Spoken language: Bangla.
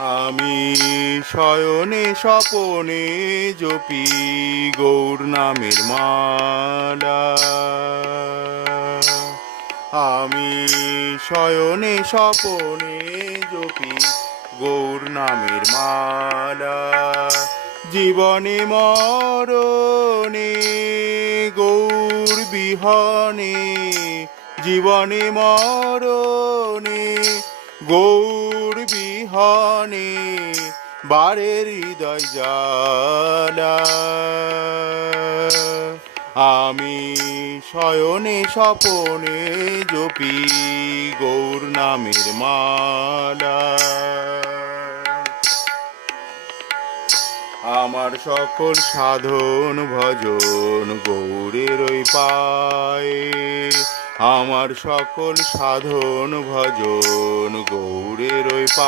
আমি শয়নে স্বপনে জপি গৌর নামের মালা। আমি শয়নে স্বপনে জপি গৌর নামের মালা। জীবনে মরণে গৌর বিহনে, জীবনে মরণে গৌর বিহনে বারের হৃদয় জ্বালা। আমি শয়নে স্বপনে জপি গৌর নামের মালা। আমার সকল সাধন ভজন গৌরেরই পায়ে। আমার সকল সাধন ভজন গৌরেরই পায়ে।